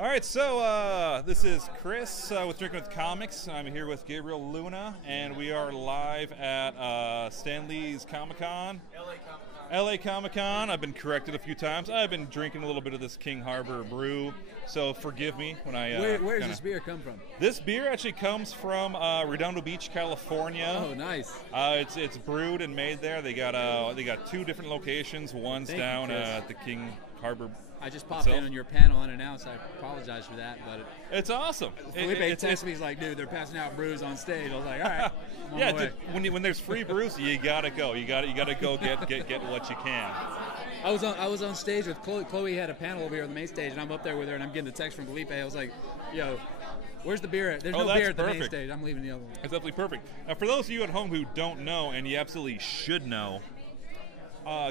All right, so this is Chris with Drinking with Comics. I'm here with Gabriel Luna, and we are live at Stan Lee's Comic-Con. LA Comic-Con. I've been corrected a few times. I've been drinking a little bit of this King Harbor brew, so forgive me when I. Where does this beer come from? This beer actually comes from Redondo Beach, California. Oh, nice. It's brewed and made there. They got two different locations. One's down at the King Harbor. I just popped in on your panel unannounced. I apologize for that, but it's awesome. Felipe texted me. He's like, "Dude, they're passing out brews on stage." I was like, "All right." Yeah, dude, when there's free brews, you gotta go. You gotta go get what you can. I was on stage with Chloe. Chloe had a panel over here on the main stage, and I'm up there with her, and I'm getting the text from Felipe. I was like, "Yo, where's the beer at? There's no beer at the main stage. I'm leaving the other one." That's definitely perfect. Now, for those of you at home who don't know, and you absolutely should know.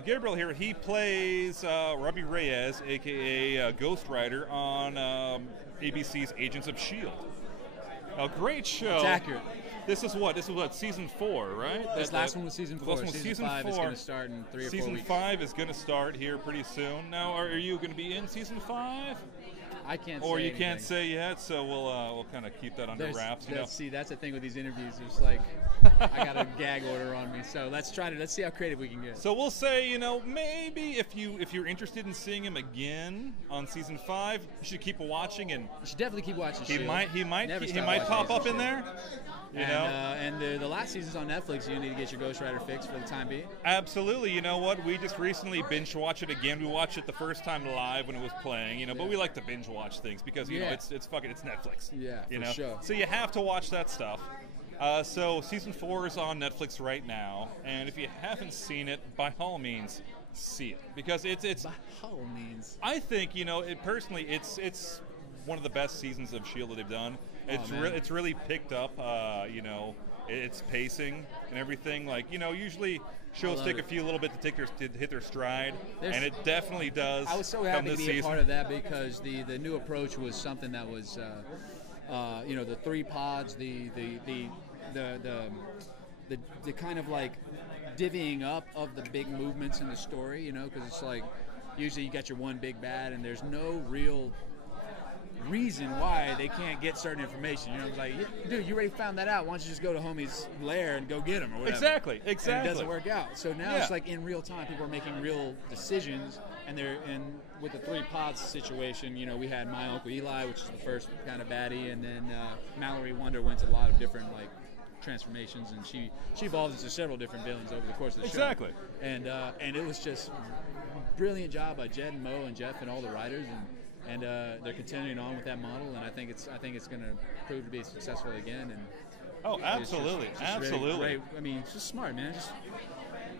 Gabriel here, he plays Robbie Reyes, a.k.a. Ghost Rider, on ABC's Agents of S.H.I.E.L.D. A great show. It's accurate. This is what, season 4, right? This last one was season 4. Last one was season 5 4. is going to start in 3 or 4 weeks. Season 5 is going to start here pretty soon. Now, are you going to be in season 5? I can't or say you anything. Can't say yet, so we'll kind of keep that under wraps. See, that's the thing with these interviews. It's like I got a gag order on me, so let's see how creative we can get. So we'll say, maybe if you're interested in seeing him again on season 5, you should keep watching, and you should definitely keep watching. He might pop up in there. And the last season's on Netflix. You need to get your Ghost Rider fix for the time being. Absolutely. You know what? We just recently binge watched it again. We watched it the first time live when it was playing. But we like to binge watch things because it's Netflix. Yeah, for sure. So you have to watch that stuff. So season 4 is on Netflix right now, and if you haven't seen it, by all means, see it because it's by all means. I think personally, it's one of the best seasons of S.H.I.E.L.D. that they've done. It's really picked up, its pacing and everything. Usually shows take a few little bit to hit their stride, and it definitely does. I was so happy to be a part of that because the new approach was something that was, the 3 pods, the kind of like divvying up of the big movements in the story, because it's like usually you got your one big bad, and there's no real reason why they can't get certain information. It's like, dude, you already found that out. Why don't you just go to homie's lair and go get him or whatever? Exactly. And it doesn't work out. So now it's like in real time, people are making real decisions, and with the 3 pods situation, we had My Uncle Eli, which is the first kind of baddie, and then Mallory Wonder went to a lot of different transformations, and she evolved into several different villains over the course of the show. Exactly. And it was just brilliant job by Jed and Mo and Jeff and all the writers, and they're continuing on with that model, and I think it's going to prove to be successful again. And absolutely, absolutely. Really great. I mean, it's just smart, man.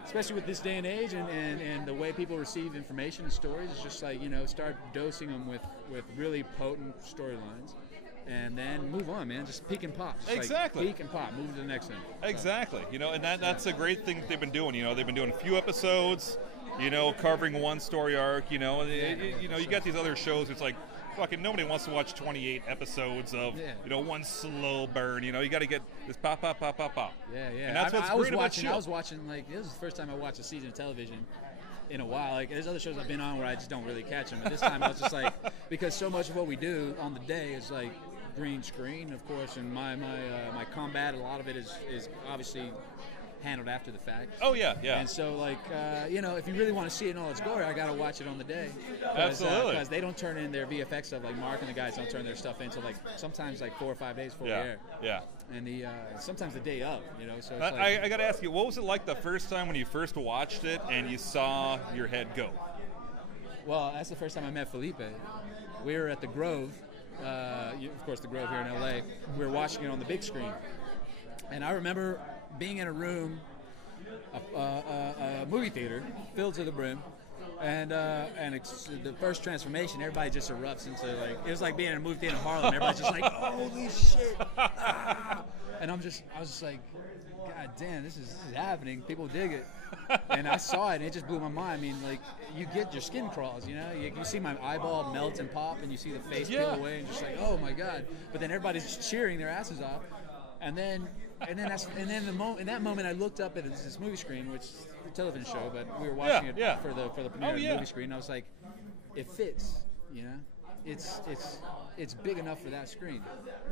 Especially with this day and age, and the way people receive information and stories, it's just like start dosing them with really potent storylines. And then move on, man. Just peek and pop. Exactly. Peek and pop. Move to the next thing. Exactly. And that's a great thing that they've been doing. They've been doing a few episodes, covering one story arc. You got these other shows. It's like fucking nobody wants to watch 28 episodes of one slow burn. You got to get this pop, pop, pop, pop, pop. Yeah. And that's what's great about S.H.I.E.L.D. I was watching this is the first time I watched a season of television in a while. There's other shows I've been on where I just don't really catch them. But this time I was just like, because so much of what we do on the day is like green screen, of course, and my combat, a lot of it is obviously handled after the fact. Oh yeah. And so if you really want to see it in all its glory, I gotta watch it on the day. Absolutely. Because they don't turn in their VFX stuff, like Mark and the guys don't turn their stuff in until sometimes 4 or 5 days before the air. Yeah. And sometimes the day up, So it's I gotta ask you, what was it like the first time when you first watched it and you saw your head go? Well, that's the first time I met Felipe. We were at the Grove. Of course, the Grove here in LA. We were watching it on the big screen, and I remember being in a room, a movie theater filled to the brim, and the first transformation, everybody just erupts into it was like being in a movie theater in Harlem. Everybody's just like, holy shit! And I was just like, God damn, this is happening. People dig it. And I saw it, and it just blew my mind. I mean, you get your skin crawls, you see my eyeball melt and pop, and you see the face peel away, and just like, oh my God. But then everybody's cheering their asses off. And then in that moment, I looked up at this movie screen, which is a television show, but we were watching it for the premiere of the movie screen. And I was like, it fits, it's big enough for that screen,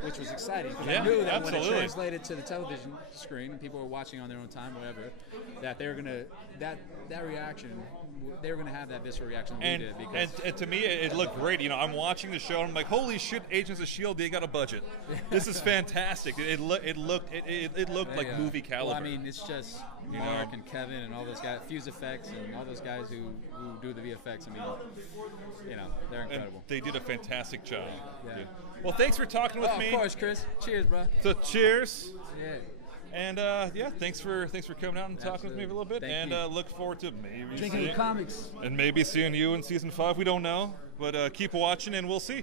which was exciting. Yeah, I knew that when absolutely. it translated to the television screen and people were watching on their own time, whatever, that they were gonna that reaction, they were gonna have that visceral reaction that we did. Because and to me, it looked great. You know, I'm watching the show and I'm like, holy shit, Agents of S.H.I.E.L.D. They got a budget. This is fantastic. It looked like movie caliber. Well, I mean, it's just Mark and Kevin and all those guys, Fuse Effects and all those guys who do the VFX. I mean, you know, they're incredible. And they did a fantastic job. Yeah. Dude. Well, thanks for talking with me. Of course, Chris. Cheers, bro. So cheers. Yeah. And yeah, thanks for coming out and talking with me for a little bit. Thank and you. look forward to maybe Drinking seeing, comics. and maybe seeing you in season 5. We don't know, but keep watching and we'll see.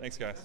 Thanks, guys.